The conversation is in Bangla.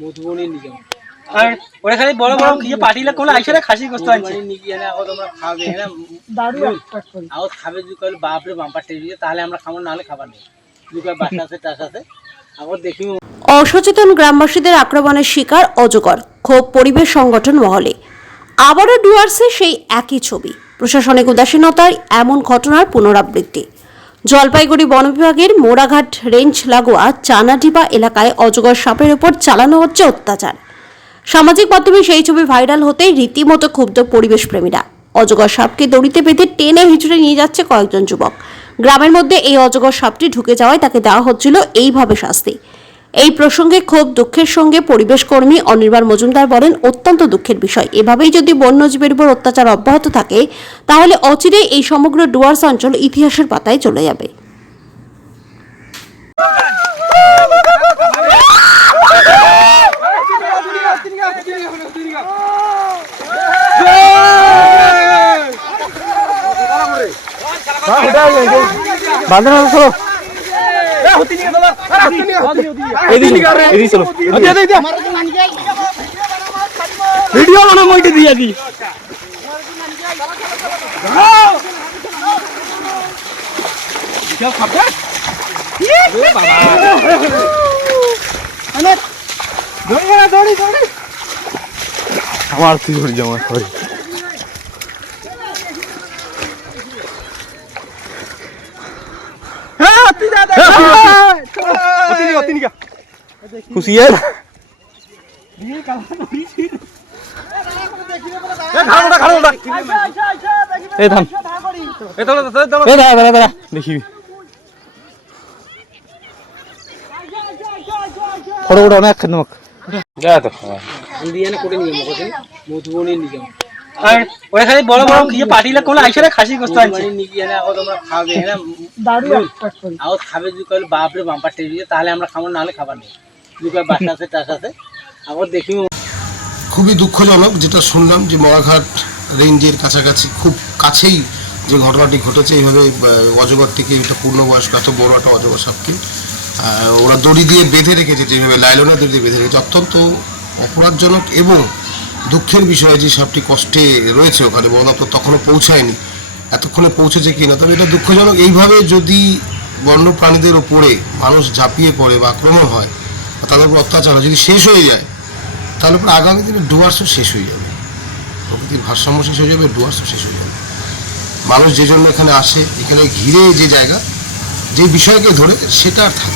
মধুবনী নিগম আর ওরা খালি বড় বড় খেয়ে পাটিলা কোন আইসারে খাসি গোস্ত আনছে নিগি না আগত আমরা খাবে না দারু একটা করি আগত খাবে যদি কইলে বাপ রে বাম্পার টেরি তাহলে আমরা খাবো না হলে খাবার নেই যদি কয় বাসা আছে টাস আছে আগত দেখি অসচেতন গ্রামবাসীদের আক্রমণের শিকার অজগর, ক্ষোভ পরিবেশ সংগঠন মহলে। আবারও ডুয়ার্সে সেই একই ছবি, প্রশাসনিক উদাসীনতায় এমন ঘটনার পুনরাবৃত্তি। জলপাইগুড়ি বন বিভাগের মোড়াঘাট রেঞ্জ লাগোয়া চানাডিবা এলাকায় অজগর সাপের উপর চালানো হচ্ছে অত্যাচার। সামাজিক মাধ্যমে সেই ছবি ভাইরাল হতেই রীতিমতো ক্ষুব্ধ পরিবেশ প্রেমীরা। অজগর সাপকে দড়িতে বেঁধে টেনে হিঁচড়ে নিয়ে যাচ্ছে কয়েকজন যুবক। গ্রামের মধ্যে এই অজগর সাপটি ঢুকে যাওয়ায় তাকে দেওয়া হচ্ছিল এইভাবে শাস্তি। এই প্রসঙ্গে খুব দুঃখের সঙ্গে পরিবেশ কর্মী অনির্বাণ মজুমদার বলেন, অত্যন্ত দুঃখের বিষয়। এভাবেই যদি বন্যজীবের উপর অত্যাচার অব্যাহত থাকে তাহলে অচিরেই এই সমগ্র ডুয়ার্স অঞ্চল ইতিহাসের পাতায় চলে যাবে। ভিডিও বানা মইতে দিয়া দি আমার তুই ধরে জমা সরি খুশিয়ার দেখিবি ফটো ফটো অনেক নমক যা তো ইন্ডিয়ানে কোটে নিগম আছে মধুবনী নিগম আর ওরা খালি বড় বড় খেয়ে পাটিলা কোন আইসারে খাসি গোস্ত আনছে নিগি না আগত আমরা খাবে না দারু একটা করি আগত খাবে যদি কইলে বাপ রে বাম্পার টেরি তাহলে আমরা খাবো না হলে খাবার নেই যদি কয় বাসা আছে টাস আছে আগত দেখি খুবই দুঃখজনক যেটা শুনলাম যে মোড়াঘাট রেঞ্জের কাছাকাছি খুব কাছেই যে ঘটনাটি ঘটেছে। এইভাবে অজগরটিকে এটা পূর্ণবয়স্ক এত বড় একটা অজগর সাপকে ওরা দড়ি দিয়ে বেঁধে রেখেছে, যেভাবে লাইলনের দড়ি দিয়ে বেঁধে রেখেছে, অত্যন্ত অপরাধজনক এবং দুঃখের বিষয় যে সাপটি কষ্টে রয়েছে ওখানে। বন দপ্তর তখনও পৌঁছায়নি, এতক্ষণে পৌঁছেছে কিনা, তবে এটা দুঃখজনক। এইভাবে যদি বন্য প্রাণীদের ওপরে মানুষ ঝাঁপিয়ে পড়ে বা আক্রমণ হয় বা তাদের উপর অত্যাচার হয়, যদি শেষ হয়ে যায় তাহলে পরে আগামী দিনে ডুয়ার্সও শেষ হয়ে যাবে, প্রকৃতির ভারসাম্য শেষ হয়ে যাবে, ডুয়ার্সও শেষ হয়ে যাবে। মানুষ যে জন্য এখানে আসে, এখানে ঘিরে যে জায়গা, যে বিষয়কে ধরে, সেটা আর থাকে